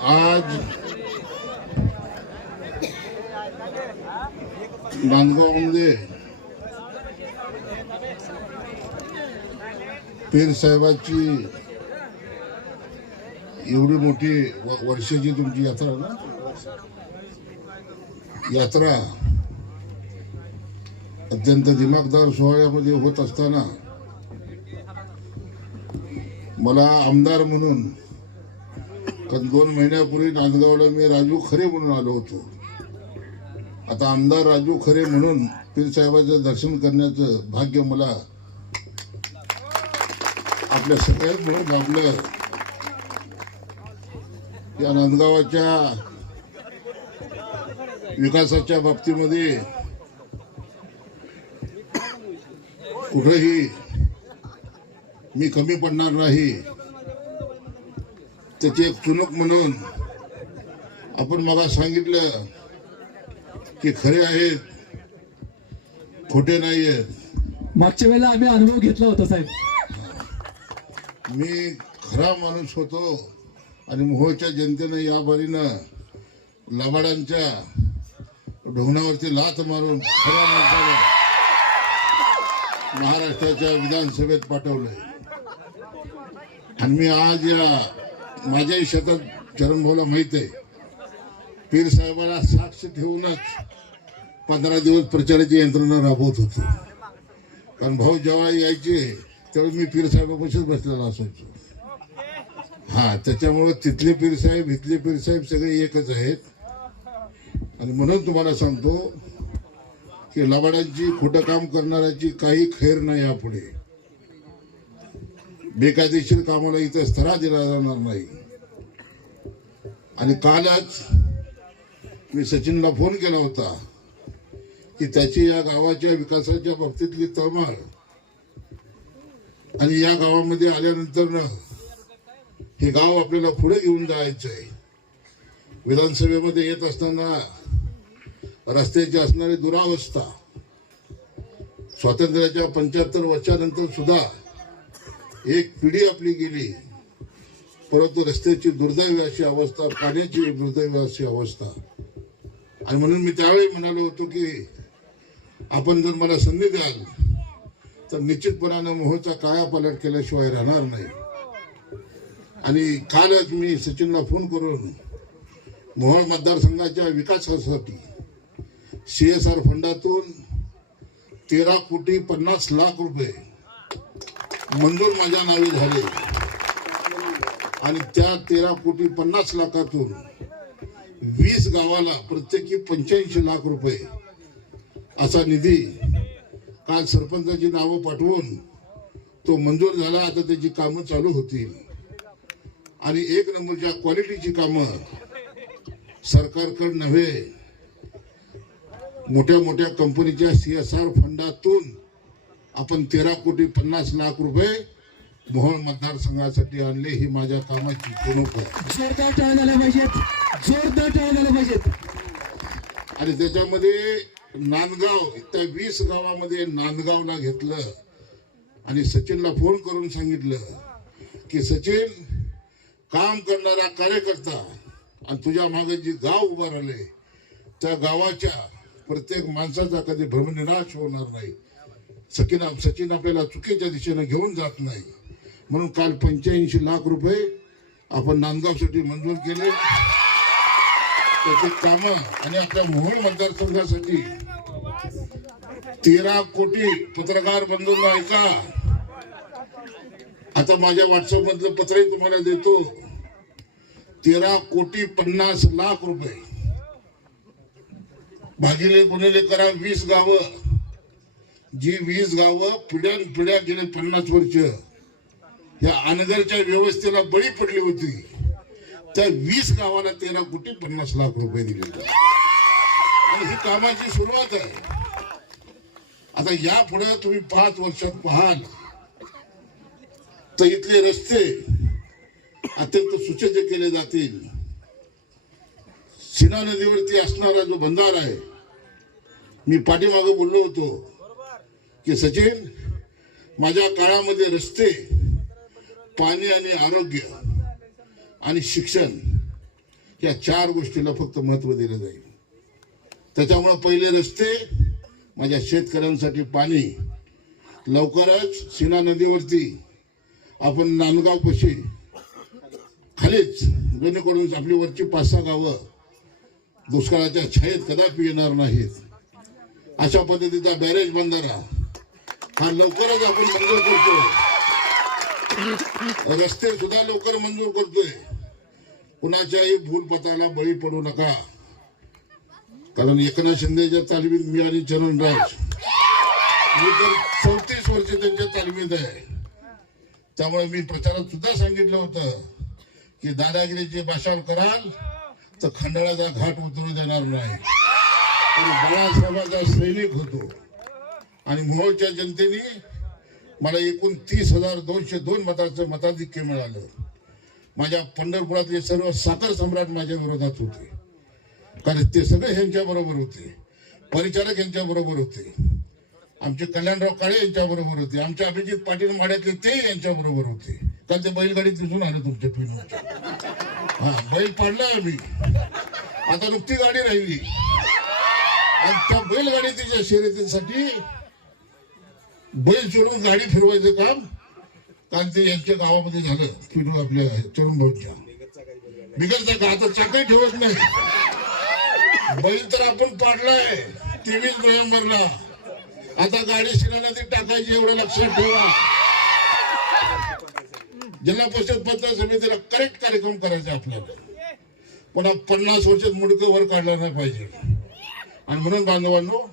आज नांदगावमध्ये पीर साहेबाची एवढी मोठी व- वर्षाची तुमची यात्रा ना? यात्रा अत्यंत दिमागदार सोहळ्यामध्ये होत असताना मला आमदार म्हणून कारण दोन महिन्यापूर्वी नांदगावला मी राजू खरे म्हणून आलो होतो. आता आमदार राजू खरे म्हणून पीरसाहेबाचं दर्शन करण्याचं भाग्य मला आपल्या सगळ्यांमुळे लाभलं या नांदगावाच्या विकासाच्या बाबतीमध्ये कुठेही मी कमी पडणार नाही. त्याची एक चुनक म्हणून आपण मला सांगितलं की खरे आहेत खोटे नाही आहेत मागच्या वेळेला आम्ही अनुभव घेतला होता साहेब. मी खरा माणूस होतो आणि मोहोळच्या जनतेनं या बारीनं लबाडांच्या ढोंगणावरती लात मारून खऱ्या माणसाला महाराष्ट्राच्या विधानसभेत पाठवलंय. आणि मी आज या माझ्याही शेतात चरणभाऊला माहीत आहे. पीर साहेबाला साक्ष ठेवूनच पंधरा दिवस प्रचाराची यंत्रणा राबवत होतो. कारण भाऊ जेव्हा यायचे तेव्हा मी पीर साहेबापाशीच बसलेला असायचो. हा त्याच्यामुळं तिथले पीर साहेब इथले पीर साहेब सगळे एकच आहेत. आणि म्हणून तुम्हाला सांगतो की लबाडांची खोटं काम करणाऱ्याची काही खैर नाही यापुढे. बेकायदेशीर कामाला इथं स्थरा दिला जाणार नाही. आणि कालच मी सचिनला फोन केला होता की त्याची या गावाच्या विकासाच्या बाबतीतली तळमळ आणि या गावामध्ये आल्यानंतर हे गाव आपल्याला पुढे घेऊन जायचं आहे. विधानसभेमध्ये येत असताना रस्त्याची असणारी दुरावस्था स्वातंत्र्याच्या पंच्याहत्तर वर्षानंतर सुद्धा एक पिढी आपली गेली परंतु रस्त्याची दुर्दैवी अशी अवस्था पाण्याची दुर्दैवी अशी अवस्था. आणि म्हणून मी त्यावेळी म्हणालो होतो की आपण जर मला संधी द्याल तर निश्चितपणानं मोहचा कायापालट केल्याशिवाय राहणार नाही. आणि कालच मी सचिनला फोन करून मोहोळ मतदारसंघाच्या विकासासाठी सी एस आर फंडातून तेरा कोटी पन्नास लाख रुपये मंजूर माझ्या नावे झाले. आणि त्या तेरा कोटी पन्नास लाखातून वीस गावाला प्रत्येकी पंच्याऐंशी लाख रुपये असा निधी काल सरपंचाची नावं पाठवून तो मंजूर झाला. आता त्याची कामं चालू होतील. आणि एक नंबरच्या क्वालिटीची कामं सरकारकडे नव्हे. मोठ्या मोठ्या कंपनीच्या सी एस आर फंडातून आपण तेरा कोटी पन्नास लाख रुपये मोहोळ मतदारसंघासाठी आणले ही माझ्या कामाची प्रमुख आहे. जोरदार टाळ झाल्या पाहिजेत. जोरदार टाळ झाल्या पाहिजेत. आणि त्याच्यामध्ये नांदगाव त्या वीस गावामध्ये नांदगावला घेतलं आणि सचिनला फोन करून सांगितलं की सचिन काम करणारा कार्यकर्ता आणि तुझ्या मागे जी गाव उभं राहिले त्या गावाच्या प्रत्येक माणसाचा कधी भ्रमनिराश होणार नाही. सचिन सचिन आपल्याला चुकीच्या दिशेने घेऊन जात नाही. म्हणून काल पंच्याऐंशी लाख रुपये आपण नांदगावसाठी मंजूर केले. त्याची कामं आणि आपल्या मोहोळ मतदारसंघासाठी तेरा कोटी पत्रकार बंधूंना ऐका. आता माझ्या व्हॉट्सअप मधलं पत्रही तुम्हाला देतो. तेरा कोटी पन्नास लाख रुपये. भागिले गुणिले करा वीस गावं. जी वीस गावं पिढ्यान पिढ्या गेले पन्नास वर्ष या अनगरच्या व्यवस्थेला बळी पडली होती. त्या वीस गावाला तेरा कोटी पन्नास लाख रुपये दिले आणि ही कामाची सुरुवात आहे. आता यापुढे तुम्ही पाच वर्षात पाहाल तर इथले रस्ते अत्यंत सुसज्ज केले जातील. सिना नदीवरती असणारा जो बंधार आहे मी पाठीमागे बोललो होतो. की सचिन माझ्या काळामध्ये रस्ते पाणी आणि आरोग्य आणि शिक्षण या चार गोष्टीला फक्त महत्त्व दिलं जाईल. त्याच्यामुळं पहिले रस्ते माझ्या शेतकऱ्यांसाठी पाणी. लवकरच सीना नदीवरती आपण नांदगाव पशी खालीच जेणेकरून आपली वरची पाच सहा गावं दुष्काळाच्या छायेत कदापि येणार नाहीत. अशा पद्धतीचा बॅरेज बंधारा हा लवकरच आपण मंजूर करतोय. रस्ते सुद्धा लवकर मंजूर करतोय. कुणाच्याही भूलपताला बळी पडू नका. कारण एकनाथ शिंदेच्या तालमीत मी आणि चरणराज. मी तर चौतीस वर्ष त्यांच्या तालमीत आहे. त्यामुळे मी प्रचारात सुद्धा सांगितलं होतं की दादागिरीची भाषण कराल तर खंडाळाचा घाट उतरू देणार नाही. बाळासाहेबाचा सैनिक होतो. आणि मोहोळच्या जनतेने मला एकूण तीस हजार दोनशे दोन मताचं मताधिक्य मिळालं. माझ्या पंढरपुरातले सर्व साखर सम्राट माझ्या विरोधात होते. कारण ते सगळे यांच्या बरोबर होते. परिचारक यांच्या बरोबर होते. आमचे कल्याणराव काळे यांच्या बरोबर होते. आमचे अभिजित पाटील माड्यातले ते यांच्या बरोबर होते. काल ते बैलगाडीत दिसून आले तुमच्या पिढीच्या हा बैल पाडला आम्ही. आता नुकती गाडी राहिली. आणि त्या बैलगाडीच्या शर्यतीसाठी बैल चोरून गाडी फिरवायचं काम काल ते यांच्या गावामध्ये झालं. फिरून आपल्या चोरून भाऊच्या बिगडचा का आता चाकही ठेवत नाही? बैल तर आपण पाडलाय. तेवीस नोव्हेंबरला. आता गाडी शिराण्यात टाकायची एवढं लक्षात ठेवा. जिल्हा परिषद पत्र समितीला करेक्ट कार्यक्रम करायचा आपल्याला. पण पन्नास वर्षात मुडकं वर काढला नाही पाहिजे. आणि म्हणून बांधवांनो